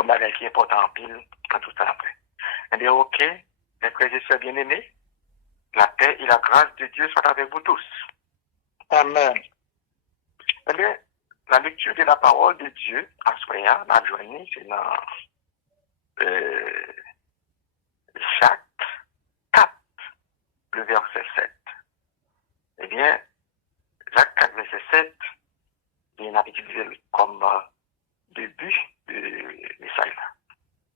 son bagage qui est important en pile quand tout ça après. Eh bien, ok, mes frères et sœurs bien-aimés, la paix et la grâce de Dieu soient avec vous tous. Amen. Eh bien, la lecture de la parole de Dieu à Soya, la journée, c'est dans Jacques 4, le verset 7. Eh bien, Jacques 4, verset 7, il a utilisé comme début de message.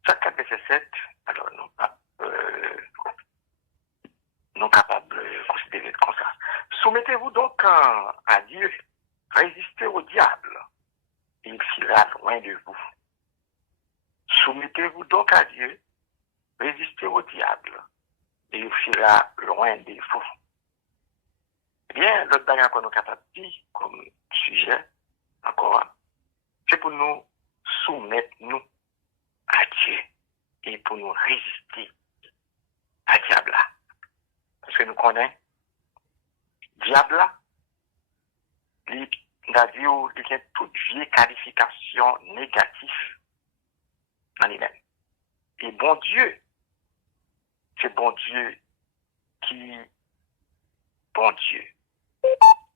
Jacques 4, verset 7, alors non capable de considérer comme ça. Soumettez-vous donc à Dieu, résistez au diable, il fuira loin de vous. Soumettez-vous donc à Dieu, résistez au diable, et il fuira loin de vous. Eh bien, l'autre bagage qu'on est capable de dire comme sujet, encore, c'est pour nous soumettre nous à Dieu et pour nous résister à diable. Parce que nous connaissons diable, il a dit qu'il y a toute vieille qualification négative dans lui-même. Et bon Dieu, c'est bon Dieu qui bon Dieu. Nous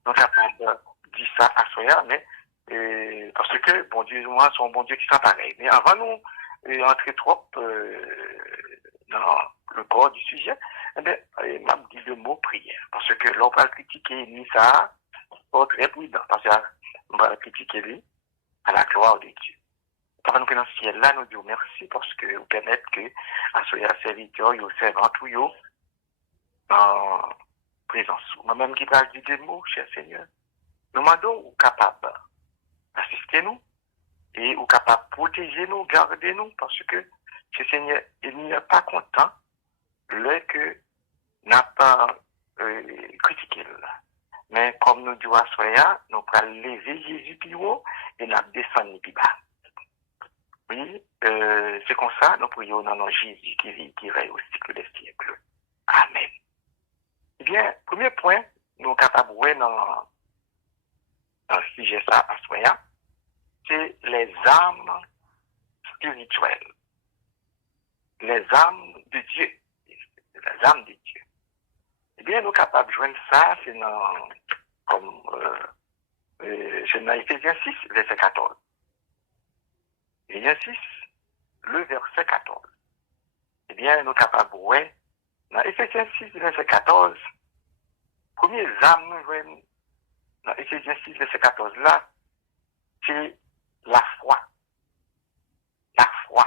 sommes capables de dire ça à soi, mais parce que bon Dieu, moi, c'est un bon Dieu qui sera pareil. Mais avant nous entrer trop dans le corps du sujet, eh bien, m'a dit le mot prière. Parce que l'on va critiquer ni ça, pas très prudent. Parce qu'on va critiquer lui à la gloire de Dieu. Par nous que dans le ciel là, nous disons merci parce que vous permettez que à ce serviteur, vous servant tout yo en présence. Moi-même qui parle du des mots, cher Seigneur, nous demandons capable d'assister nous et ou capable de protéger nous, garder nous, parce que ce Seigneur, il n'y a pas content le que n'a pas critiqué là. Mais comme nous disons à Soya, nous allons lever Jésus plus haut et nous descendre plus bas. Oui, c'est comme ça, nous prions dans notre Jésus qui vit, qui règne au cycle des siècles. Amen. Eh bien, premier point, nous sommes capables de voir dans le sujet ça à Soya, c'est les âmes spirituelles. Les âmes de Dieu. Les âmes de Dieu. Eh bien, nous sommes capables de joindre ça, c'est dans Ephésiens 6, verset 14. Ephésiens 6, le verset 14. Eh bien, nous sommes capables de voir, dans Ephésiens 6, verset 14, premier âme, nous voyons, dans Ephésiens 6, verset 14, là, c'est la foi. La foi.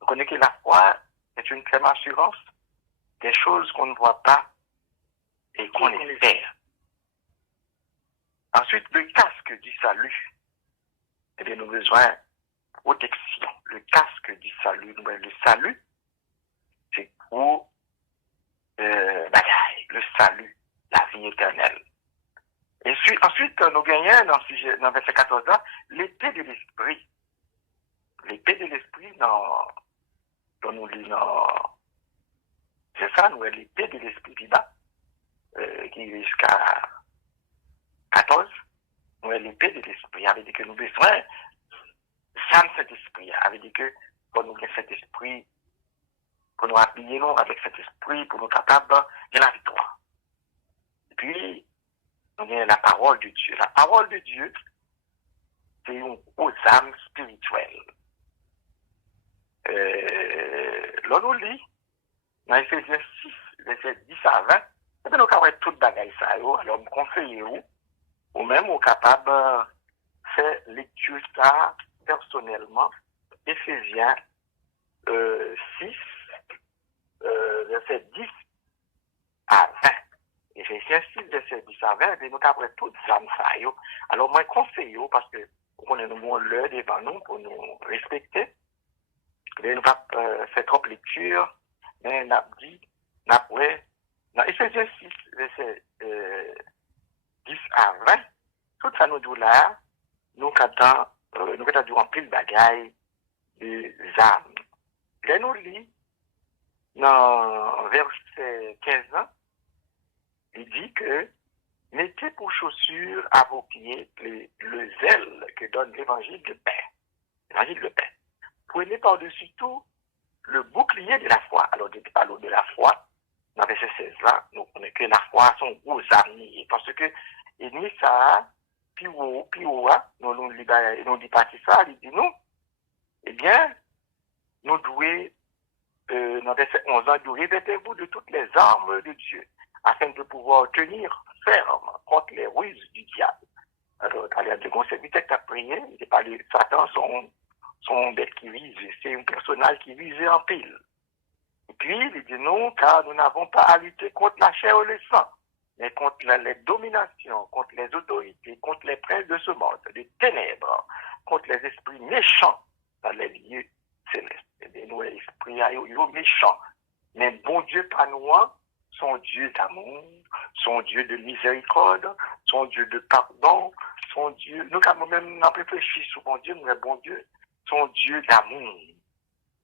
Vous connaissez que la foi est une ferme assurance des choses qu'on ne voit pas et qu'on espère. Ensuite, le casque du salut. Eh bien, nous avons besoin de protection. Le casque du salut. Le salut, c'est pour le salut, la vie éternelle. Et ensuite, nous gagnons dans verset 14 là, l'épée de l'esprit. L'épée de l'esprit, dans nous lisons, c'est ça, nous, l'épée de l'esprit qui bat, qui est jusqu'à 14. Nous, l'épée de l'esprit, avait dit que nous avons besoin de cet esprit, avait dit que pour nous avoir cet esprit, pour nous appuyer nous avec cet esprit, pour nous capables de la victoire. Et puis, nous avons la parole de Dieu. La parole de Dieu, c'est une aux âmes spirituelles. Là, nous lit, dans Ephésiens 6, verset 10 à 20, et bien nous avons tout bagaille ça, alors nous conseillons ou même nous capable de faire lecture ça personnellement, Ephésiens 6, verset 10 à 20. Ephésiens 6, verset 10 à 20, et nous avons tout ça, alors moi conseille parce que on est nous l'heure devant nous pour nous respecter. Nous ne pas faire trop lecture, mais nous avons dit, dans Ephésiens 6, verset 10 à 20, tout ça nous dit là, nous avons dit en pile bagaille des âmes. Là, nous lit, dans verset 15, il dit que mettez pour chaussure à vos pieds le zèle que donne l'évangile de paix. L'évangile de paix. prenez par-dessus tout le bouclier de la foi. Alors, depuis parlons de la foi, dans le verset 16 là, nous connaissons que la foi a son gros ami. Parce que, l'ennemi, ça, puis nous dit pas ça, il dit nous, eh bien, nous devons, dans le verset 11 ans, nous revêtez-vous de toutes les armes de Dieu, afin de pouvoir tenir ferme contre les ruses du diable. Alors, il y a des conséquences à prier, il n'est pas de Satan, son bête qui vise, c'est un personnage qui vise en pile. Et puis, il dit non, car nous n'avons pas à lutter contre la chair et le sang, mais contre les dominations, contre les autorités, contre les princes de ce monde, des ténèbres, contre les esprits méchants dans les lieux célestes. Et bien, nous, esprits méchants. Mais bon Dieu, pas nous, son Dieu d'amour, son Dieu de miséricorde, son Dieu de pardon, son Dieu, nous, quand même, on réfléchit sur bon Dieu, mais bon Dieu, son Dieu d'amour.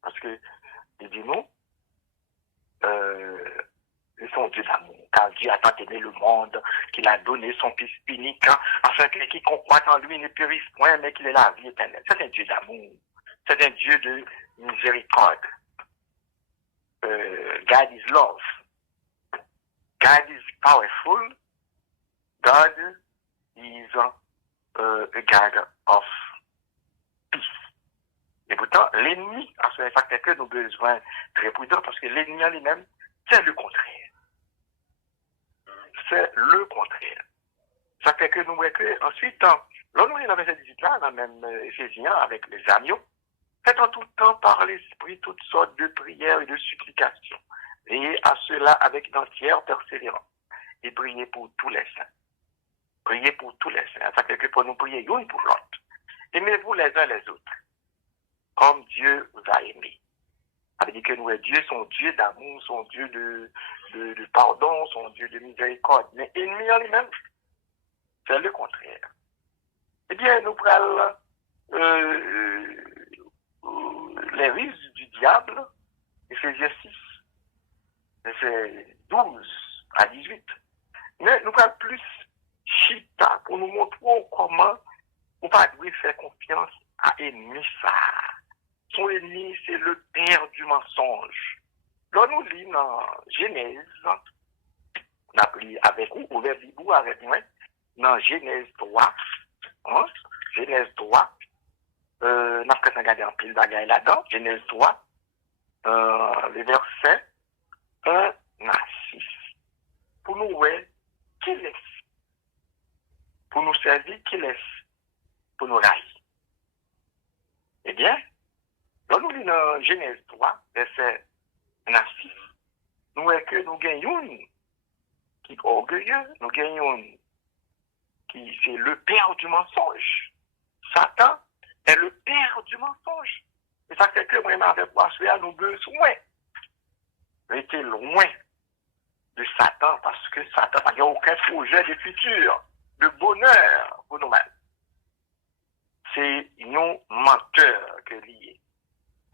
Parce que, il dit non, son Dieu d'amour, car Dieu a tant aimé le monde qu'il a donné son Fils unique, afin que quiconque croit en lui ne périsse point, mais qu'il ait la vie éternelle. C'est un Dieu d'amour, c'est un Dieu de miséricorde. God is love. God is powerful. God is a God of peace. Et pourtant, l'ennemi a ce facteur que nous avons besoin très prudent parce que l'ennemi en lui-même, c'est le contraire. C'est le contraire. Ça fait que nous voyons que, ensuite, là, nous avons verset 18 là, dans même Éphésiens, avec les agneaux, faites en tout temps par l'esprit toutes sortes de prières et de supplications. Et à cela avec une entière persévérance. Et priez pour tous les saints. Priez pour tous les saints. Ça fait que pour nous prier une pour l'autre. Aimez-vous les uns les autres, comme Dieu vous a aimé. Ça veut dire que nous, Dieu, son Dieu d'amour, son Dieu de pardon, son Dieu de miséricorde. Mais ennemi en lui-même, c'est le contraire. Eh bien, nous prenons les ruses du diable, Éphésiens 6, verset 12 à 18. Mais nous prenons plus chita pour nous montrer comment on va devoir faire confiance à ennemi ça. Son ennemi, c'est le père du mensonge. Là, nous lisons dans Genèse, on a pris avec vous, ouvert Bible avec moi, dans Genèse 3, hein, Genèse 3, on a fait regarder un pile bagaille là-dedans, Genèse 3, les versets 1 à 6. Pour nous, ouais, qui laisse? Pour nous servir, qui laisse? Pour nous railler. Eh bien, là, nous lisons dans Genèse 3, verset 1 à 6. Nous voyons que nous gagnons qui est orgueilleux, nous gagnons qui c'est le père du mensonge. Satan est le père du mensonge. Et ça fait que moi, avec moi, nous besoin rester loin de Satan parce que Satan n'a aucun projet de futur, de bonheur pour nous-mêmes. C'est un menteur que lié.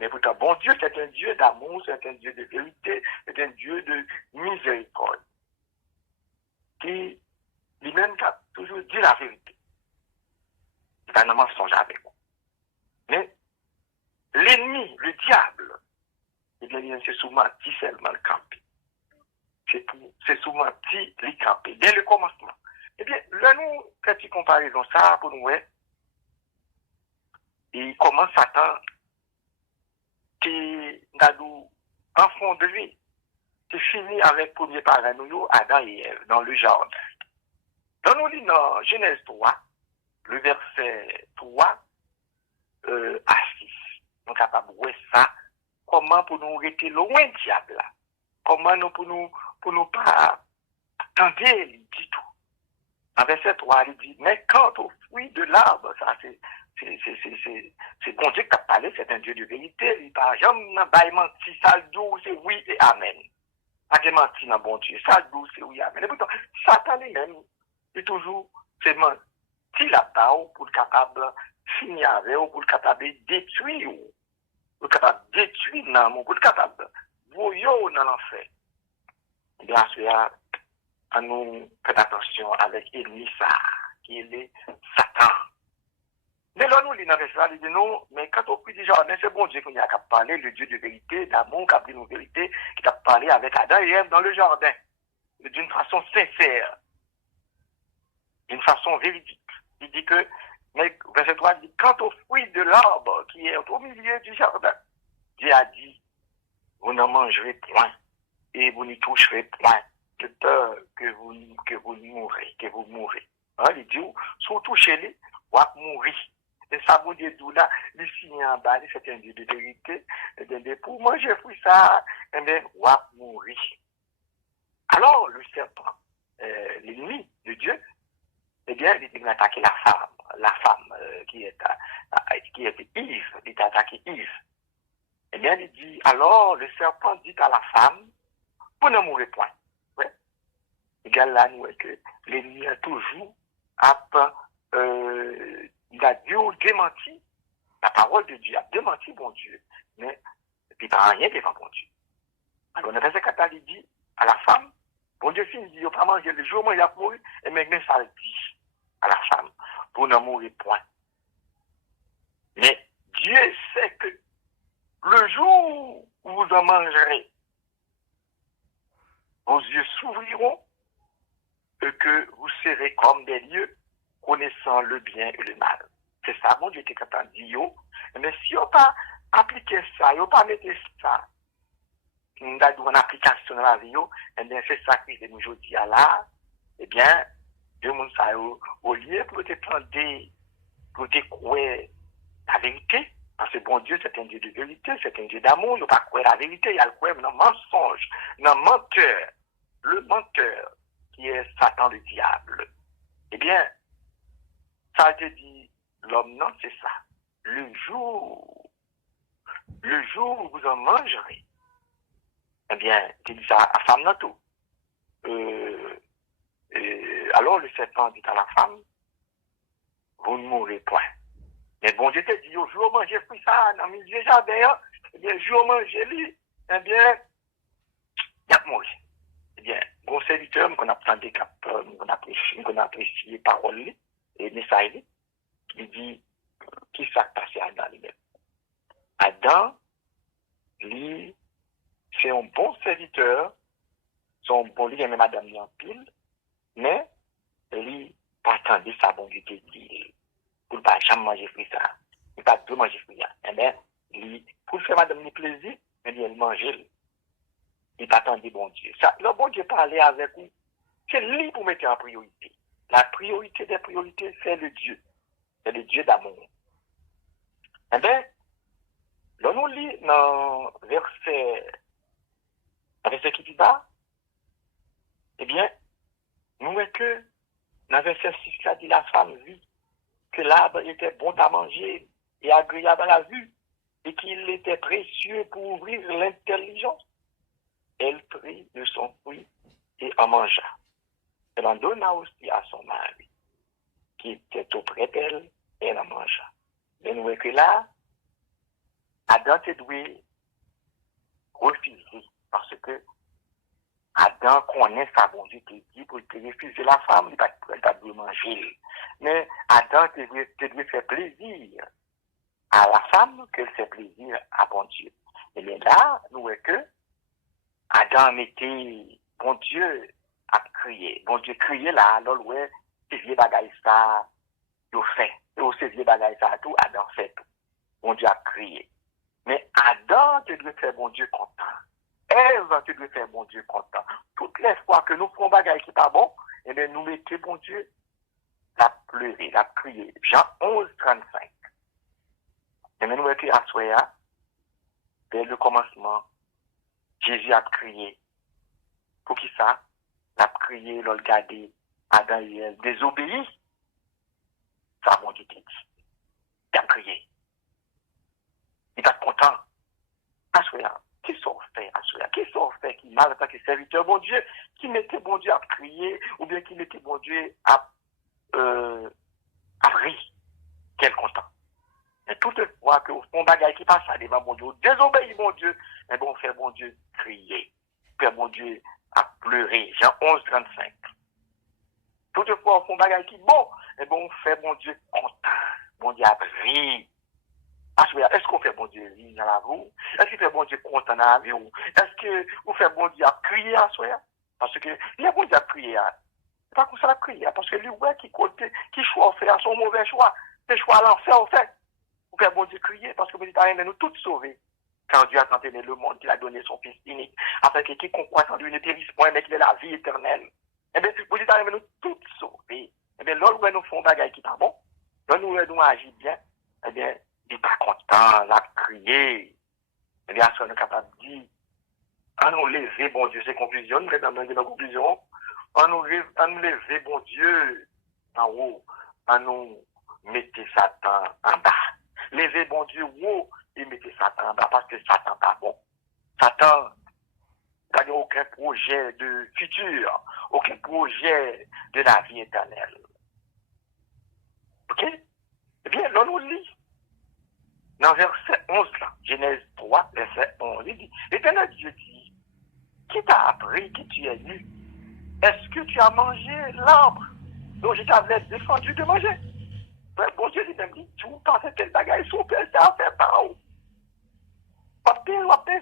Mais pourtant, bon Dieu, c'est un Dieu d'amour, c'est un Dieu de vérité, c'est un Dieu de miséricorde. Qui lui-même a toujours dit la vérité. Il n'a pas de mensonge avec vous. Mais l'ennemi, le diable, eh bien, c'est souvent petit seulement le campé. C'est souvent petit le campé. Dès le commencement. Eh bien, là, nous, quand tu comparaison ça, pour nous, ouais, il commence Satan qui n'a nous en fond de lui. C'est fini avec le premier parent, nous, Adam et Ève, dans le jardin. Dans nous lisons dans Genèse 3, le verset 3 à 6. Nous sommes capables de voir ça. Comment pour nous rester loin du diable là? Comment nous pour nous pas tenter du tout? En verset 3, il dit, mais quant au fruit de l'arbre, ça c'est bon Dieu qui a parlé, c'est un Dieu de vérité. Il n'a jamais menti, ça le c'est oui et amen. Pas de menti dans bon Dieu, ça le c'est oui et amen. Et pourtant, Satan lui-même, il toujours c'est menti là-bas pour être capable de finir avec, pour être capable de détruire, pour être capable de détruire l'amour, pour être capable de voyer dans l'enfer. Bien sûr, à nous faire attention avec l'ennemi ça, qui est Satan. Mais là, nous, il dit non, mais quand on prie du jardin, c'est bon Dieu qui a parlé, le Dieu de vérité, d'amour, qui a pris nos vérités, qui a parlé avec Adam et Ève dans le jardin, d'une façon sincère, d'une façon véridique. Il dit que, mais verset 3 dit, quant au fruit de l'arbre qui est au milieu du jardin, Dieu a dit, vous n'en mangerez point, et vous n'y toucherez point, de peur que vous mourrez, que vous mourrez. Hein, il dit, surtout chez les, vous mourir. Et ça vous dit d'où là, le signe en bas, c'est un Dieu de vérité, et bien, pour manger fruit ça, eh bien, vous mourir. Alors, le serpent, l'ennemi de Dieu, eh bien, il a attaqué la femme qui était Yves, il a attaqué Yves. Eh bien, il dit, alors, le serpent dit à la femme, vous ne mourrez point. Ouais. Égal là, nous, que l'ennemi a toujours, il a Dieu démenti, la parole de Dieu a démenti bon Dieu, mais il n'a rien devant bon Dieu. Alors, le verset 4, il dit à la femme, bon Dieu finit, il dit, il pas manger le jour où il a mouru, et maintenant ça le dit à la femme, vous ne mourrez point. Mais Dieu sait que le jour où vous en mangerez, vos yeux s'ouvriront et que vous serez comme des lieux connaissant le bien et le mal. C'est ça, bon Dieu, qui a dit, mais si on n'a pas appliqué ça, on n'a pas mis ça, on a une application dans la vie, eh bien, c'est ça qui nous aujourd'hui là, eh bien, Dieu nous a au lieu pour te prendre, pour te croire la vérité, parce que bon Dieu, c'est un Dieu de vérité, c'est un Dieu d'amour, il ne pas croire la vérité, il y a le croire dans le mensonge, dans le menteur, qui est Satan le diable. Eh bien, ça te dit, l'homme, non, c'est ça. Le jour où vous en mangerez, eh bien, tu dis ça à femme non tout. Alors le serpent dit à la femme, vous ne mourrez point. Mais bon Dieu te dit, au jour où manger fruit ça, dans le milieu jardin, eh bien, le jour où manger lui, eh bien, il a mouru. Eh bien, bon serviteur, qu'on a planté qu'on apprécie les paroles, et messages, il dit, qui s'est passé à Adam lui-même? Adam, lui, c'est un bon serviteur, son bon lui, même Adam lui en pile, mais lui, pas attendu ça, bon Dieu te dit, pour ne pas jamais manger fruit ça, il pas de manger fruit ça. Eh bien, lui, pour faire Madame lui plaisir, eh bien, il mangeait. Il pas attendu bon Dieu. Ça, le bon Dieu parlait avec vous, c'est lui pour mettre en priorité. La priorité des priorités, c'est le Dieu. C'est le Dieu d'amour. Eh bien, là, nous lit dans verset qui dit bas, eh bien, nous voyons que dans verset 6, là, dit la femme vit que l'arbre était bon à manger et agréable à la vue et qu'il était précieux pour ouvrir l'intelligence. Elle prit de son fruit et en mangea. Elle en donna aussi à son mari, qui était auprès d'elle, et elle en mangea. Mais nous voyons que là, Adam te doit refuser, parce que Adam connaît sa bon Dieu qui dit pour te refuser la femme, il va pas manger. Mais Adam te doit faire plaisir à la femme qu'elle fait plaisir à bon Dieu. Et bien là, nous voyons que Adam était, bon Dieu a crié. Bon Dieu crié là, alors ouais, c'est vieux bagaille ça, il fait. Et c'est vieux bagaille ça, tout, Adam fait tout. Bon Dieu a crié. Mais Adam te doit faire bon Dieu content. Ève te doit faire bon Dieu content. Toutes les fois que nous faisons bagaille qui pas bon, eh bien, nous mettons bon Dieu, la pleurer, la crier. Jean 11, 35. Et nous voyons qu'à Soya, dès le commencement, Jésus a crié. Pour qui ça? Il a crié, il a regardé Adam et Ève désobéi. Ça, mon Dieu, dit. Il a crié. Il est content. Assoya, qui sont fait, Assoya? Qui sont fait qui mal en tant que serviteur, bon Dieu, qui mettait bon Dieu à crier, ou bien qui mettait bon Dieu à rire? Quel content. Et toutefois que au fond bagaille qui passe à devant bon Dieu, désobéit bon Dieu, mais bon, fait bon Dieu crier. Fait bon Dieu à pleurer. Jean 11, 35. Toutefois, au fond bagaille qui bon, mais bon, fait bon Dieu content. bon Dieu a ri. Est-ce qu'on fait bon Dieu rire dans la vie? Est-ce qu'il fait bon Dieu content dans la vie? Est-ce que vous faites bon Dieu à crier à soi? Parce que il y a bon Dieu à crier. C'est pas comme ça la prière. Parce que lui, ouais, qui choix fait son mauvais choix. C'est choix à l'enfer, au fait. Vous faites bon Dieu crier parce que vous dites à nous tous sauver. Car Dieu a tant aimé le monde qu'il a donné son Fils unique, afin que quiconque croit en lui ne périsse point, mais qu'il ait la vie éternelle. Eh bien, vous dites à nous tous sauver. Eh bien, là où nous faisons bagaille qui est pas bon, là où nous agissons bien, eh bien, il n'est pas content, il a crié. Eh bien, à ce nous capable de dire, à nous lever, bon Dieu, c'est conclusion, nous sommes dans la conclusion, à nous lever, bon Dieu, en haut, à nous mettre Satan en bas. Levez, bon Dieu, haut, et mettez Satan en bas, parce que Satan n'est pas bon. Satan n'a aucun projet de futur, aucun projet de la vie éternelle. Ok? Eh bien, là, nous lit. Dans verset 11, là, Genèse 3, verset 11, il dit, l'Éternel Dieu dit, qui t'a appris que tu es nu? Est-ce que tu as mangé l'arbre dont je t'avais défendu de manger? Ben, bon Dieu, il m'a dit, tu penses que le bagage son père, ça fait par où? Pas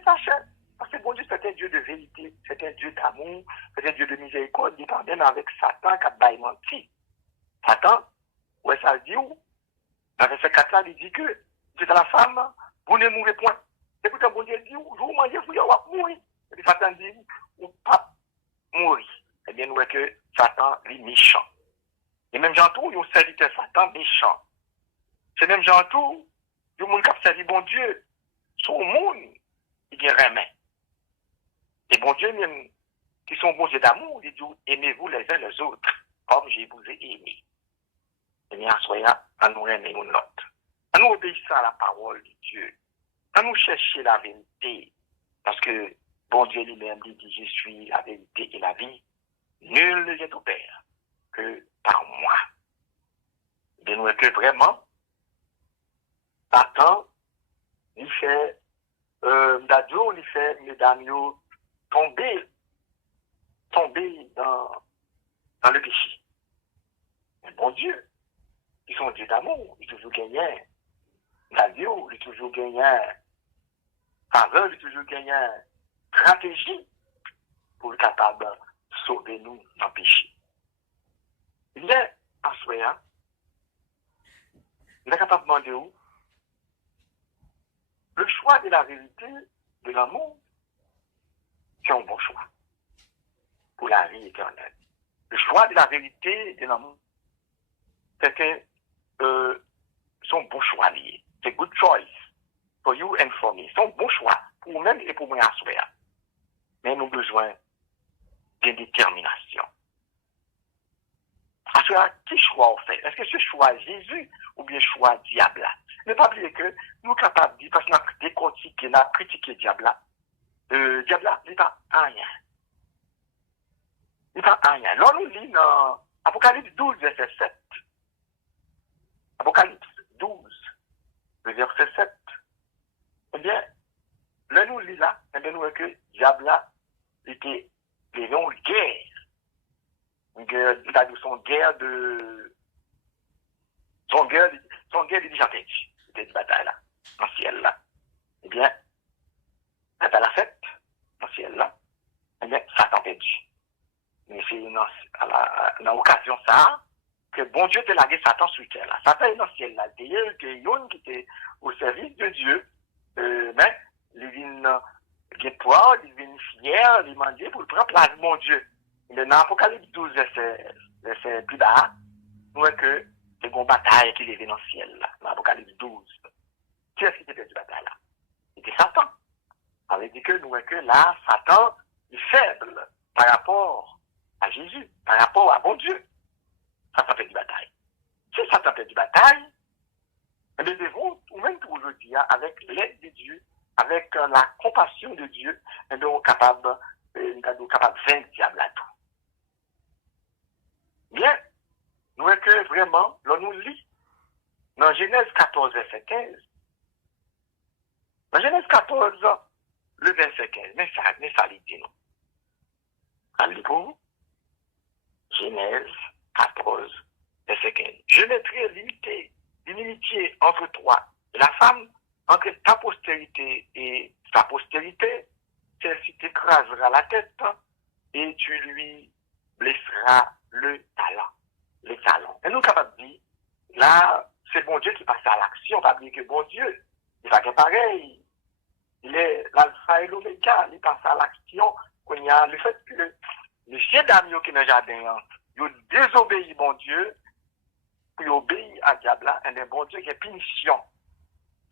sa chaîne. Parce que bon Dieu, c'est un Dieu de vérité, c'est un Dieu d'amour, c'est un Dieu de miséricorde, il parle même avec Satan qui a menti. Satan, ouais, ça dit où? Dans verset 4 là, il dit que c'est à la femme, vous ne mourrez point. Et pourtant, bon Dieu dit, vous mangez, vous allez mourir. Et puis Satan dit, ou pas mourir. Eh bien, nous voyons que Satan est méchant. Et même gens tout, ils ont serviteur Satan méchant. C'est même gens tout, le monde qui a servi bon Dieu, son monde, il vient remet. Et bon Dieu, même, qui sont bons Dieu d'amour, il dit, aimez-vous les uns les autres, comme je vous ai aimé. Eh bien, soyons, à nous aimer une autre. À nous obéir à la parole de Dieu. À nous chercher la vérité. Parce que bon Dieu lui-même dit, je suis la vérité et la vie. Nul ne vient au Père que par moi. De nous que vraiment, Satan, il fait, d'adieu, il fait, mesdames, tomber dans le péché. Mais bon Dieu, ils sont Dieu d'amour, ils toujours gagnent. D'adio, ils toujours gagnent. Faveur, ils toujours gagnent. Stratégie pour être capable de sauver nous dans le péché. Il est en soi, il est capable de demander où le choix de la vérité, de l'amour, c'est un bon choix pour la vie éternelle. Le choix de la vérité, de l'amour, c'est son bon choix lié. C'est good choice for you and for me. C'est un bon choix pour vous-même et pour moi à soi. Mais nous avons besoin de détermination. À soi, qui choix on fait? Est-ce que ce choix Jésus ou bien choix diable? Ne pas oublier que nous sommes capables de dire, parce que nous avons décortiqué, nous avons critiqué diable. Diable, il n'est pas rien. Il n'est pas rien. Là, nous lisons dans Apocalypse 12, verset 7. Apocalypse 12, le verset 7. Eh bien, là, nous lisons là, eh bien, nous voyons que diable était une guerre. Une guerre, il a dit son guerre de déjà perdu. C'était une bataille là, dans le ciel là. Eh bien, à la fête, dans le ciel là, eh bien, Satan perdu. Mais c'est dans l'occasion ça, que bon Dieu te lagué Satan sur terre là. Satan est dans le ciel là. D'ailleurs, il y a une qui était au service de Dieu, mais il vient poids, il vient fier, il m'a dit pour le prendre place de mon Dieu. Mais dans l'Apocalypse 12, verset plus bas, nous voyons que c'est une bataille qui est dans le ciel là, dans l'Apocalypse 12. Qui est-ce qui était perdu bataille là? C'était Satan. Ça veut dire que nous voyons que là, Satan est faible par rapport à Jésus, par rapport à bon Dieu. Satan fait du bataille. Si Satan fait du bataille, eh bien, devons, ou même pour aujourd'hui, avec l'aide de Dieu, avec la compassion de Dieu, eh bien, nous sommes capables de vaincre le diable à tout. Bien, nous voyons que vraiment, là, nous lisons dans Genèse 14, verset 15. Dans Genèse 14, le verset 15, mais ça dit non. Allez pour vous. Genèse 14, verset 15. Je mettrai limité d'inimitié entre toi et la femme, entre ta postérité et sa postérité, celle-ci t'écrasera la tête et tu lui blesseras le talon, les talons. Et nous capables de dire, là, c'est bon Dieu qui passe à l'action, pas dire que bon Dieu, il va faire pareil. Il est l'alpha et l'oméga, il passe à l'action, qu'on y a le fait que le chien d'amis qui est dans le jardin, il désobéit bon Dieu, puis obéit à diable, et bon Dieu qui est punition.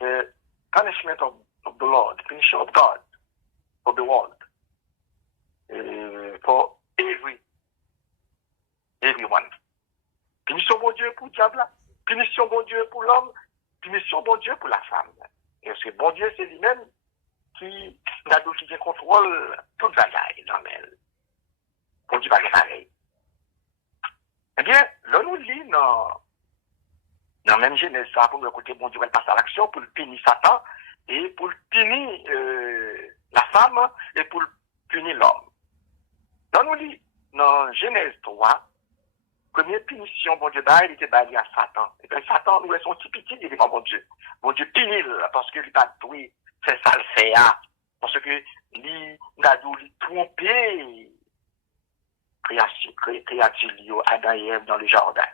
The punishment of the Lord, punition of God for the world, for everyone. Punition bon Dieu pour le diable, punition bon Dieu pour l'homme, punition bon Dieu pour la femme. Et parce que bon Dieu, c'est lui-même qui contrôle toute la gaille dans elle. Bon Dieu, pas pareil. Eh bien, là, nous lit dans même Genèse, ça, pour le côté, bon Dieu, elle passe à l'action pour le punir Satan et pour le punir la femme et pour le punir l'homme. Là, nous lit dans Genèse 3, première punition, bon Dieu, il était baillé à Satan. Et bien, Satan, nous, son petit petit, il dit, bon Dieu. Bon Dieu, punit parce que lui, pas tout, c'est ça le fait, parce que lui, a dû tromper créature, Adam et Ève dans le jardin.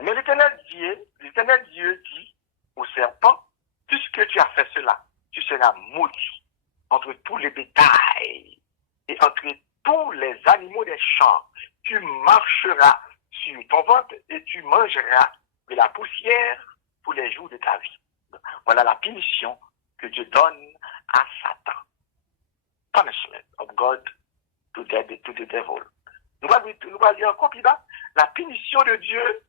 Mais l'Éternel Dieu dit au serpent, puisque tu as fait cela, tu seras maudit entre tous les bétails et entre tous les animaux des champs. Tu marcheras sur ton ventre et tu mangeras de la poussière pour les jours de ta vie. Voilà la punition que Dieu donne à Satan. Punishment of God to the devil. Nous allons dire encore plus bas, la punition de Dieu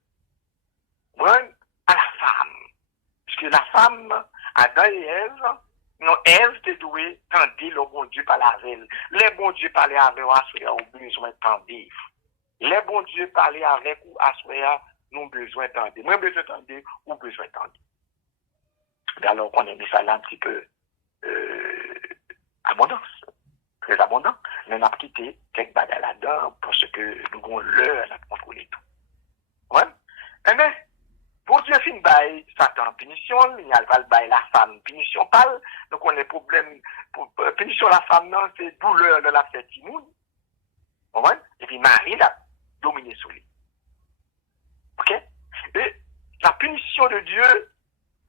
à la femme. Puisque la femme, Adam et Ève, non, Ève te doué tendre le bon Dieu par la veille. Les bons dieux parlaient avec nous, au besoin de tendre. Les bons dieux parlaient avec ou à nous besoin de tendre. Moi, besoin de tendre ou besoin de tendre. Alors, on a mis ça là un petit peu abondance. Très abondant. Mais on a quitté quelques bagages là-dedans parce que nous avons l'heure à contrôler tout. Ouais? Eh bien, pour Dieu fin bail Satan punition, il y a le bail la femme punition pâle. Donc on a des problèmes pour punition la femme non, c'est douleur de la fête immonde. Ouais? Et puis Marie l'a dominé sur lui. OK? Et la punition de Dieu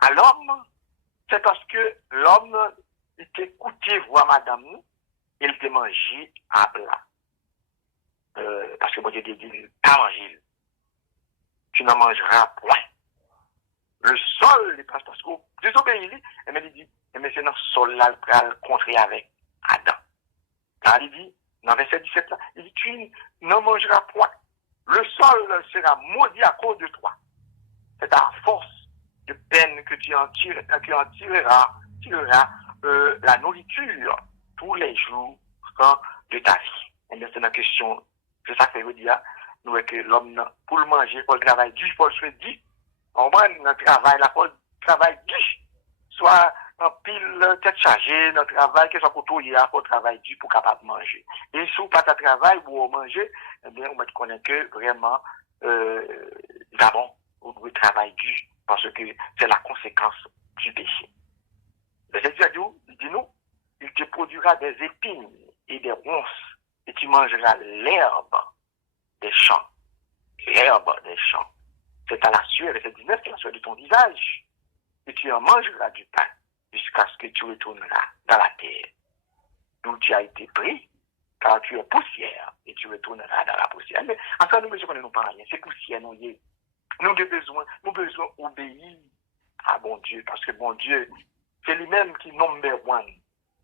à l'homme, c'est parce que l'homme était écouté voir madame il te mangé à plat. Parce que moi, Dieu dit, t'as mangé. Tu n'en mangeras point. Le sol, il passe parce que désobéit, et il dit, mais c'est dans le sol là, le contrer avec Adam. Là, il dit, dans verset 17 là, il dit, tu n'en mangeras point. Le sol sera maudit à cause de toi. C'est à force de peine que tu en tireras la nourriture tous les jours de ta vie. Et c'est une question, c'est ça que je veux dire, nous, que l'homme, pour le manger, pour le travail dur, pour le souhait dur, on va dans le travail, là, pour le travail dur, soit en pile tête chargée, dans le travail, que ce soit pour tout, il y a pour le travail dur, pour capable de manger. Et si vous pas de travail, vous manger, eh bien, on va connaître que vraiment, d'abord, vous devez travailler dur, parce que c'est la conséquence du péché. Le Seigneur dit nous, il te produira des épines et des ronces, et tu mangeras l'herbe des champs. L'herbe des champs. C'est à la sueur, verset 19, c'est la sueur de ton visage, et tu en mangeras du pain, jusqu'à ce que tu retourneras dans la terre, d'où tu as été pris, car tu es poussière, et tu retourneras dans la poussière. Mais enfin, nous besoin de nous parler, c'est poussière, nous y est. Nous avons besoin d'obéir à bon Dieu, parce que bon Dieu, c'est lui-même qui number one.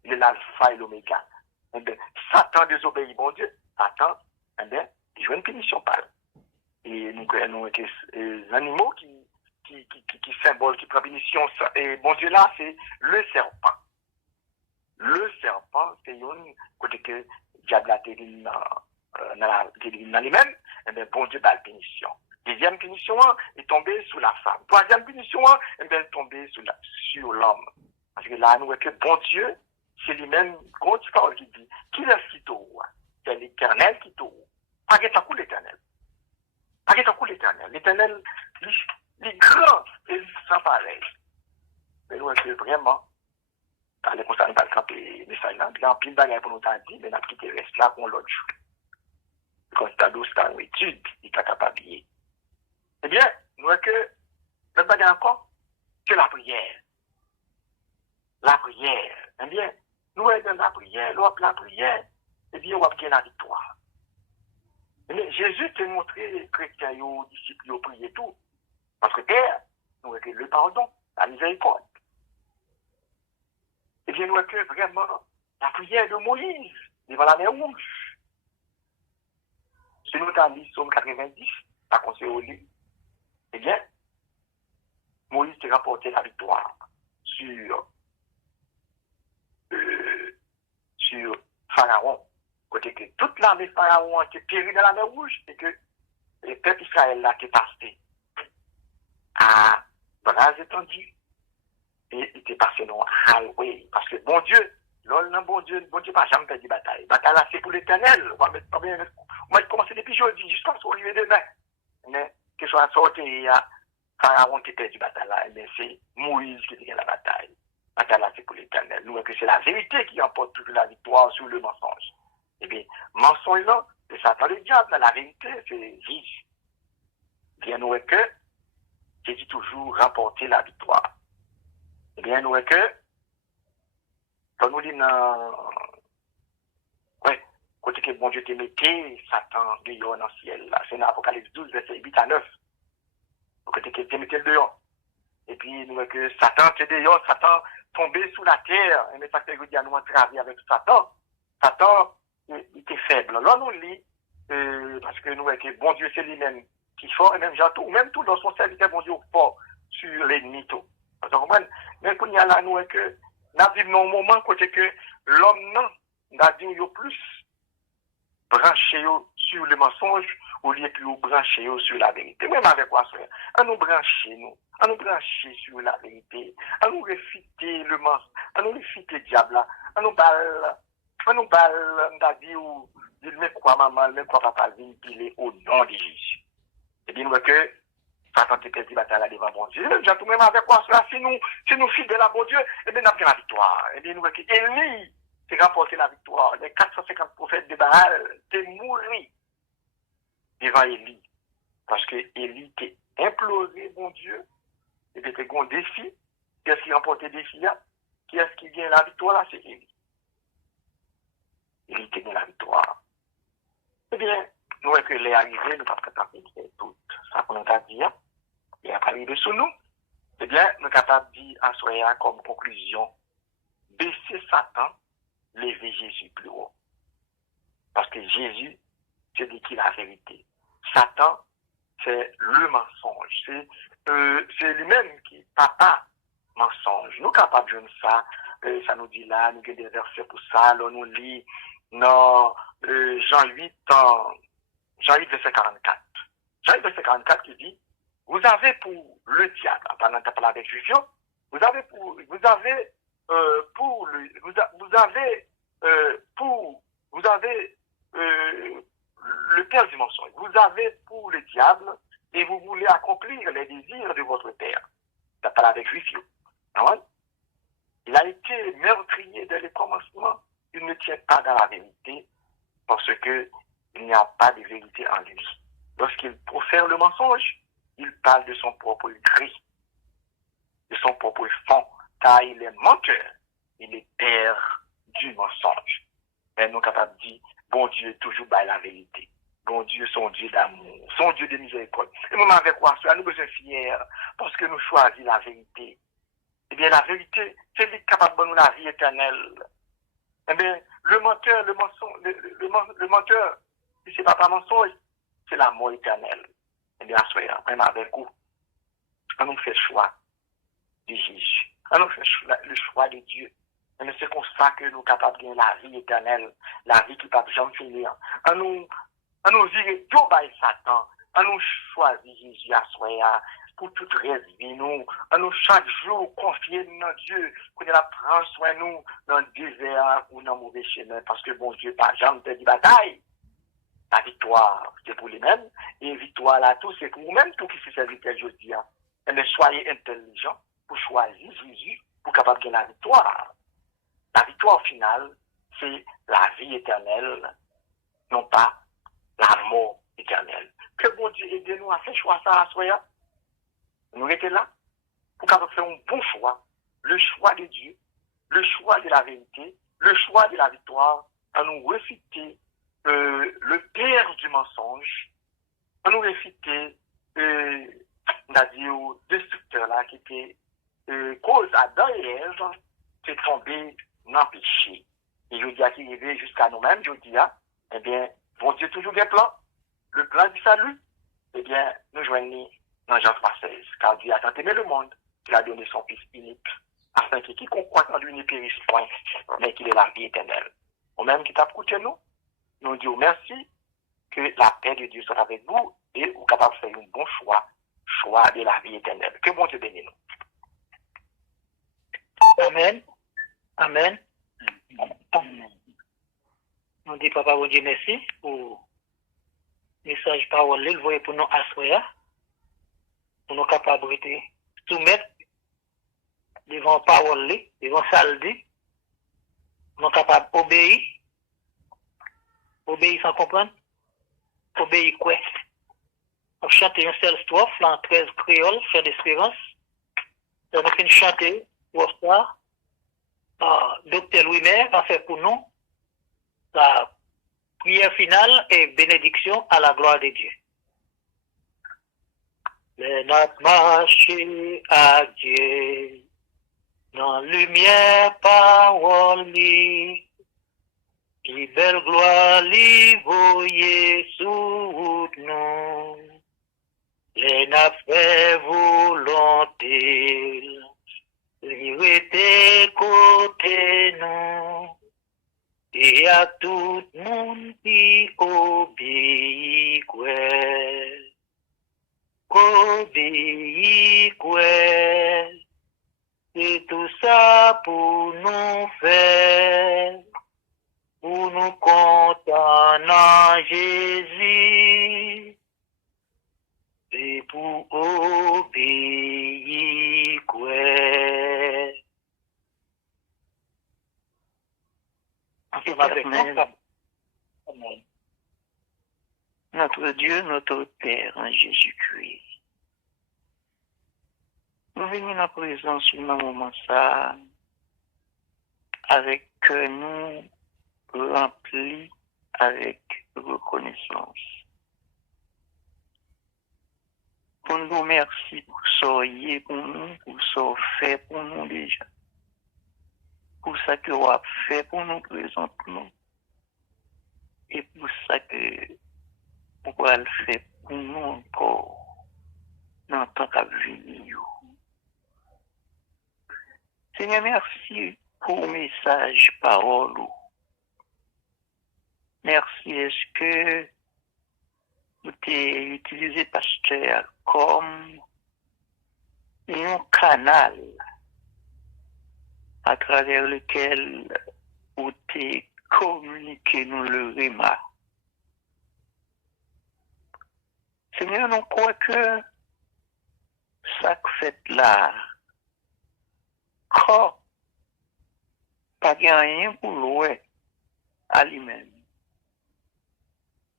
Il est l'alpha et l'oméga. Eh bien, Satan désobéit, bon Dieu. Satan, eh bien, il joue une punition pâle. Et nous avons des animaux qui symbolent, qui prennent punition. Et bon Dieu là, c'est le serpent. Le serpent, c'est une côté que diable a été dans lui-même. Eh bien, bon Dieu, la punition. Deuxième punition est tombée sur la femme. Troisième punition est tombée sur l'homme. Parce que là, nous voyons que bon Dieu, c'est lui-même, quand tu parles, qui dit, qui est-ce qui t'ouvre? C'est l'Éternel qui t'ouvre. Pas que t'as coup l'Éternel. Pas que t'as coup l'Éternel. L'Éternel, il plus grand et sans pareil. Mais nous, est vraiment, dans les constats, nous allons camper le message là, il y a un pile de bagages pour nous dire, mais nous avons quitté le reste là pour l'autre jour. Quand c'est une étude, il est capable de. Eh bien, nous voyons que le bagage encore, c'est la prière. La prière. Eh bien, nous voyons dans la prière, la prière, eh bien, on va gagner la victoire. Mais Jésus t'a montré les chrétiens, les disciples, ils prié tout. Notre Père, nous voyons que le pardon, la miséricorde. Eh bien, nous voyons que vraiment, la prière de Moïse, devant la mer rouge. Si nous avons lu Somme 90, à conseil au lit, eh bien, Moïse t'a rapporté la victoire sur Pharaon. Côté que toute l'armée de Pharaon a été périe dans la mer rouge et que le peuple Israël là qui est passé à bras étendus et il était passé dans highway. Parce que bon Dieu, bon Dieu pas jamais perdu bataille. Bataille là c'est pour l'éternel. On va commencer depuis jeudi jusqu'à ce qu'on arrive demain. Mais que soit sorti, il y a Pharaon qui perdu bataille là, mais c'est Moïse qui gagne la bataille. Bataille là c'est pour l'éternel. Nous que c'est la vérité qui emporte toujours la victoire sur le mensonge. Eh bien, mensonge là, c'est Satan le diable, la vérité c'est Jésus. Bien nous que Jésus toujours remporté la victoire. Eh bien, nous que, quand nous disons, côté que bon Dieu te mettait, Satan dehors dans le ciel, là, c'est dans Apocalypse 12, verset 8 à 9. Côté que te mettait dehors. Et puis, nous que Satan te dehors, Satan tombé sous la terre, et mais ça fait que nous avons travaillé avec Satan. Satan, il était faible. Là, nous lit, parce que nous que bon Dieu, c'est lui-même qui est fort, et même Jean-Tout, même tout dans son serviteur, bon Dieu, fort sur l'ennemi, tout. Vous comprenez? Mais quand il y a là, nous, que, nous vivons un moment côté que l'homme, non, nous avons plus branché sur le mensonge, au lieu de brancher sur la vérité. Même avec quoi, frère? À nous brancher, à nous brancher sur la vérité, à nous réfuter le mensonge, à nous réfuter le diable, à nous balle, nous dire, mais quoi maman, mais quoi papa, il est au nom de Jésus. Et bien, nous, que, Satan te perdu bataille devant bon Dieu. Même avec quoi cela, si nous fidèles à bon Dieu, eh bien, nous avons la victoire. Eh bien, nous voyons qu'Élie s'est rapporté la victoire. Les 450 prophètes de Baal étaient morts devant Élie. Parce que Élie était imploré, bon Dieu. Et puis, c'était un défi. Qui est-ce qui remporte le défi là? Qui est-ce qui gagne la victoire là? C'est Élie. Élie qui gagne la victoire. Eh bien, nous voyons que les arrivés, nous pas capables de dire tout ça qu'on a dit. Et après, arrivé sous nous, eh bien, nous sommes capables de dire à soi comme conclusion, baisser Satan, lever Jésus plus haut. Parce que Jésus, c'est dit qu'il a la vérité. Satan, c'est le mensonge. C'est lui-même qui est papa mensonge. Nous sommes capables de ça. Ça nous dit là, nous avons des versets pour ça. Là, nous lit dans Jean 8, verset 44. Jean 8, verset 44 qui dit, vous avez pour le diable, pendant que tu parles avec Juifio, vous avez le père du mensonge. Vous avez pour le diable et vous voulez accomplir les désirs de votre père. Tu parles avec Juifio. Il a été meurtrier dès le commencement. Il ne tient pas dans la vérité parce que il n'y a pas de vérité en lui. Lorsqu'il profère le mensonge, il parle de son propre gré, de son propre fond, car il est menteur, il est père du mensonge. Mais nous sommes capables de dire, bon Dieu toujours by la vérité. Bon Dieu, son Dieu d'amour, son Dieu de miséricorde. Et même avec quoi cela, nous sommes fiers parce que nous choisissons la vérité. Eh bien, la vérité, c'est lui capable de nous la vie éternelle. Eh bien, le menteur, le menteur, si c'est pas mensonge, c'est la mort éternelle. Eh bien, soyons, même avec vous, on nous fait le choix de Jésus. On nous fait le choix de Dieu. Mais c'est comme ça que nous sommes capables de gagner la vie éternelle, la vie qui ne peut jamais finir. On nous virer tout by Satan. On nous choisit Jésus à soi pour toute vie nous. On nous chaque jour confier dans Dieu, qu'on a prend soin de nous dans le désert ou dans le mauvais chemin. Parce que bon Dieu, pas jamais perdu bataille. La victoire, c'est pour lui-même. Et victoire là, tout, c'est pour nous-mêmes, tout qui se servit aujourd'hui. eh bien, soyez intelligents pour choisir Jésus pour capable de la victoire. La victoire finale, c'est la vie éternelle, non pas la mort éternelle. Que bon Dieu aide nous à faire choix ça à soi. Nous étions là pour capable faire un bon choix, le choix de Dieu, le choix de la vérité, le choix de la victoire, à nous réfuter le père du mensonge, à nous réfuter on a dit au destructeur là qui était cause Adam et Ève qui est tombé dans le péché. Et je dis à qui il est jusqu'à nous-mêmes, je dis eh bien, bon Dieu toujours des plans, le plan du salut, eh bien, nous joignons dans Jean 3,16, car Dieu a tant aimé le monde qu'il a donné son Fils unique, afin que quiconque croit en lui ne périsse point, mais qu'il ait la vie éternelle. Au même qui t'a écouté nous disons merci, que la paix de Dieu soit avec vous et vous êtes capable de faire un bon choix de la vie éternelle. Que bon Dieu bénisse nous. Amen. Amen. Amen. On dit papa bon Dieu merci pour le message parole le voyez pour nous assoyer pour nous capables de soumettre devant parole devant saldi nous capables obéir sans comprendre obéir quoi on chante une seule strophe en 13 créole faire d'espérance on a fait chanter pour ça docteur Louis-Mer a fait pour nous la prière finale et bénédiction à la gloire de Dieu. Mais notre marché à Dieu, dans lumière parole, qui belle gloire lui voyez sous nous. Les n'a fait volonté, lui était côté nous. Et à tout le monde qui obéit, c'est tout ça pour nous faire, pour nous contenter en Jésus, et pour obéir, Amen. Notre Dieu, notre Père en Jésus-Christ. Nous venons en présence dans un moment ça, avec nous remplis avec reconnaissance. Pour nous remercier pour ce pour nous, pour ce fait pour nous déjà. Pour ça que vous avez fait pour nous présentement. Et pour ça que vous allez faire pour nous encore dans tant qu'à venir. Seigneur, merci pour le message, parole. Merci, est-ce que vous avez utilisé pasteur comme un canal à travers lequel vous avez communiqué nous le remarque. Seigneur, nous croyons que ça fait là, quand pas rien pour louer à lui-même.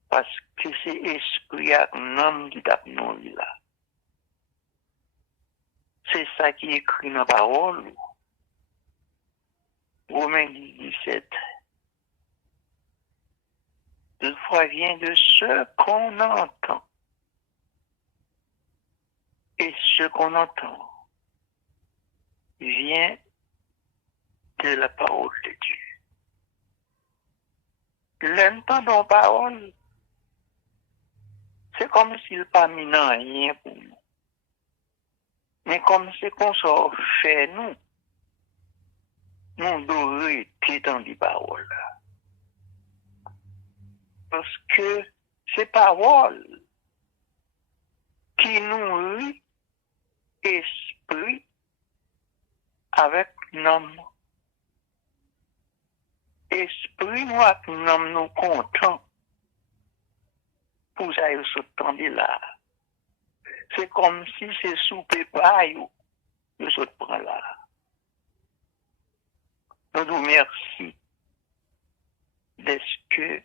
Parce que c'est esprit à un homme qui tape nous là. C'est ça qui est écrit dans la parole. Romains 17. La foi vient de ce qu'on entend. Et ce qu'on entend vient de la parole de Dieu. L'entendons parole, c'est comme s'il pas mis rien pour nous. Mais comme c'est qu'on s'en fait nous devons être dans des paroles. Parce que ces paroles qui nourrissent esprit avec l'homme. Esprit nous avec l'homme nous content pour ça il se tendait là. C'est comme si c'est souper pas, nous autres prend là. Nous vous remercions d'être que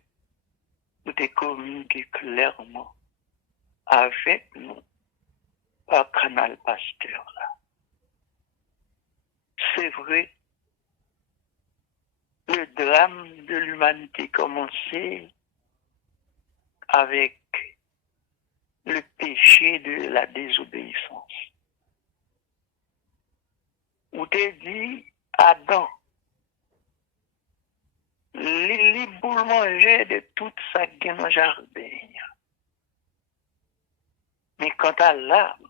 vous avez communiqué clairement avec nous par Canal Pasteur là. C'est vrai, le drame de l'humanité commençait avec le péché de la désobéissance. Où t'es dit, Adam, les boules mangeaient de tout ça qui est dans le jardin. Mais quant à l'arbre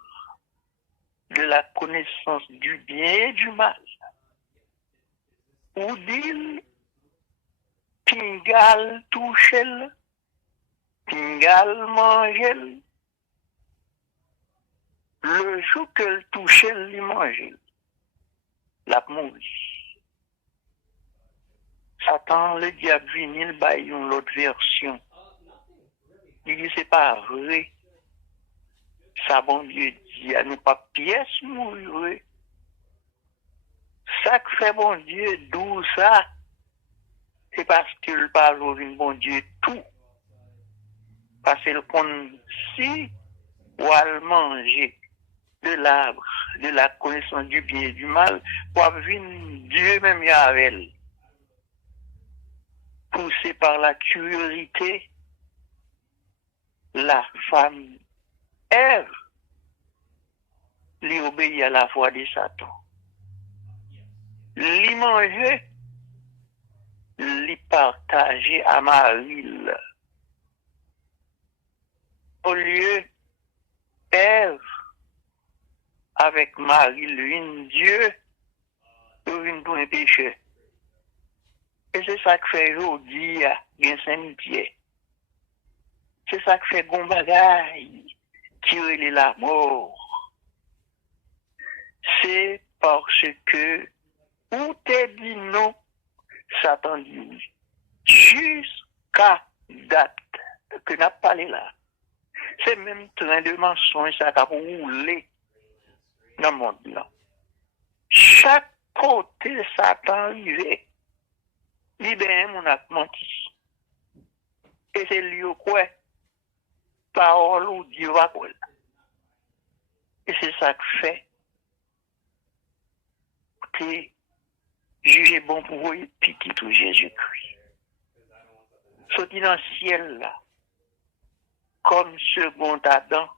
de la connaissance du bien et du mal, où dit, Pingal touche, Pingal mange, le jour que le touche, il mange, la mouille. Satan, le diable vinil, bah, il y a une autre version. Il dit, c'est pas vrai. Ça, bon Dieu dit, à nous pas pièce mourir. Ça que fait bon Dieu, d'où ça? C'est parce qu'il parle au bon Dieu tout. Parce qu'il compte si ou à manger de l'arbre, de la connaissance du bien et du mal, pour venir Dieu même avec elle. Poussé par la curiosité, la femme Ève lui obéit à la voix de Satan. Lui manger, lui partager à Marie. Au lieu, Ève, avec Marie, lui, Dieu, une pour un péché. Et c'est ça que fait aujourd'hui, il y a Saint-Pierre. C'est ça que fait Gombagaï, qui est la mort. C'est parce que, où t'es dit non, Satan dit, jusqu'à date que n'a pas parlé là. C'est même train de mensonge, ça a roulé dans le monde là. Chaque côté Satan arrivé, libère mon a menti. Et c'est lui au quoi, parole ou Dieu va quoi. Et c'est ça que fait. Que jugez bon pour vous et petit tout Jésus-Christ. Sorti dans le ciel là, comme second Adam,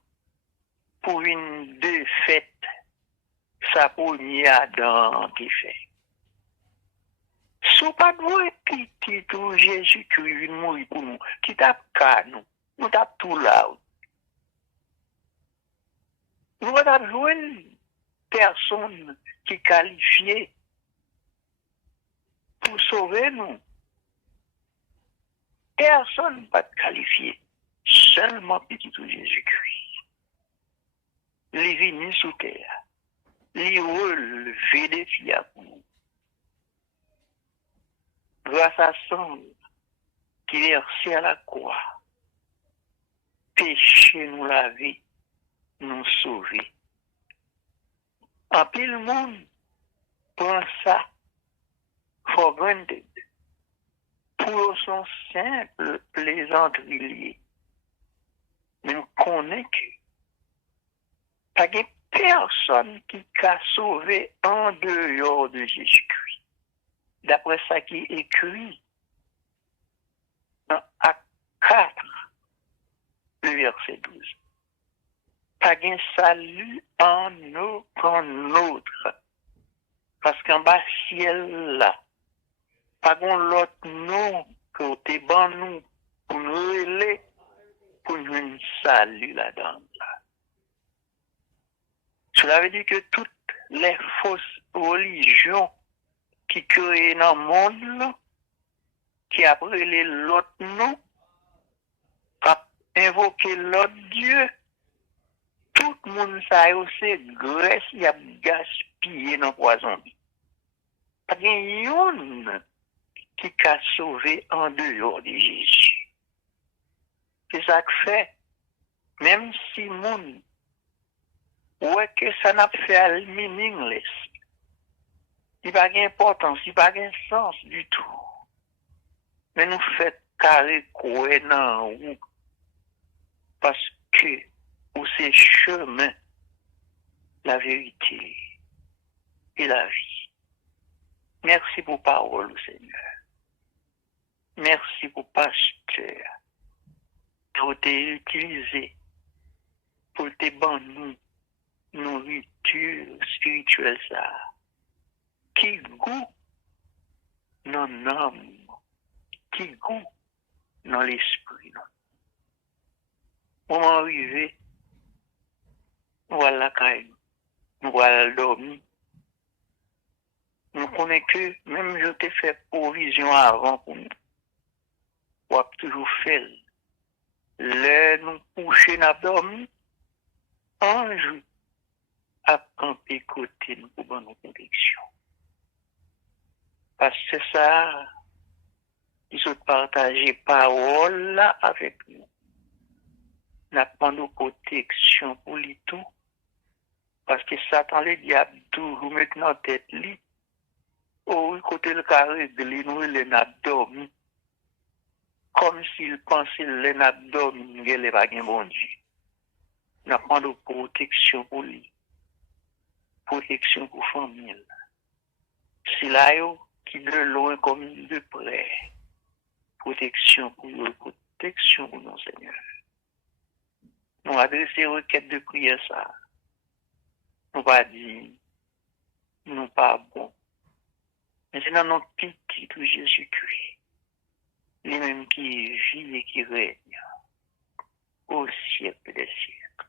pour une défaite, ça premier Adam qui fait. Si pas de vous petit tout Jésus-Christ mourir pour nous, qui tape qu'à nous tape tout là. Nous avons joué une personne qui est qualifiée pour sauver nous. Personne n'est pas qualifié, seulement petit tout Jésus-Christ. Il est venu sous terre, il est relevé des filles pour nous. Grâce à son qui est versé à la croix, péché nous laver, nous sauver. En pile monde prend ça, for granted, pour son simple plaisanterie. Mais nous connaissons que pas de personne qui a sauvé en dehors de Jésus-Christ. D'après ça qui est écrit dans Acte 4, le verset 12. Pas de salut en aucun autre. Parce qu'en bas ciel là, pas de l'autre nom que t'es bon nous pour nous relayer, pour nous salut là-dedans. Cela veut dire que toutes les fausses religions qui créent dans le monde, qui après l'autre nom, qui invoqué l'autre Dieu, tout le monde ça c'est Grèce, il a gaspillé dans le poison. Pas de qui a sauvé en dehors de Jésus. C'est ça que fait, même si le monde ouais que ça n'a fait à meaningless. Il n'y a pas d'importance, il n'y a pas de sens du tout. Mais nous faisons carré quoi dans vous parce que vous c'est chemin, la vérité et la vie. Merci pour parole, Seigneur. Merci pour pasteur. Pour t'utiliser, pour te banni nourriture spirituelle ça. Qui goût dans l'âme, qui goût dans l'esprit. Moment arrivé, voilà quand nous voilà dormir. Nous connaissons que même je t'ai fait provision avant pour nous. On a toujours fait. Le nous coucher, nous dormi. Ange a campé côté nous pour nos protection. Parce que c'est ça, ils ont partagé parole là avec nous. Nous avons nos protection pour lui tout. Parce que Satan, le diable, toujours maintenant en tête lui. Oh, côté le carré de lui, nous, il a dormi. Comme s'il pensait qu'il a dormi, il n'est pas bon Dieu. Nous avons nos protection pour lui. Protection pour la famille. Si là, qui de loin comme de près. Protection pour nous, protection pour nos Seigneur. Nous adresser requête de prière ça. Nous pas dire, nous pas bon. Mais c'est dans notre petit tout Jésus-Christ. Lui-même qui vit et qui règne au siècle des siècles.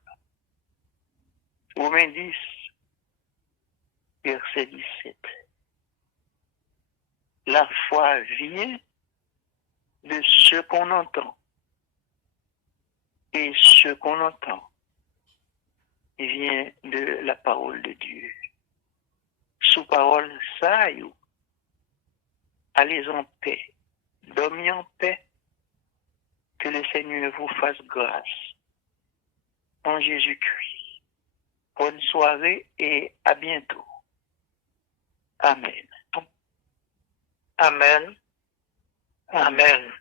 Romains 10, verset 17. La foi vient de ce qu'on entend. Et ce qu'on entend vient de la parole de Dieu. Sous parole, ça, allez en paix. Dormez en paix. Que le Seigneur vous fasse grâce. En Jésus-Christ. Bonne soirée et à bientôt. Amen. Amen. Amen.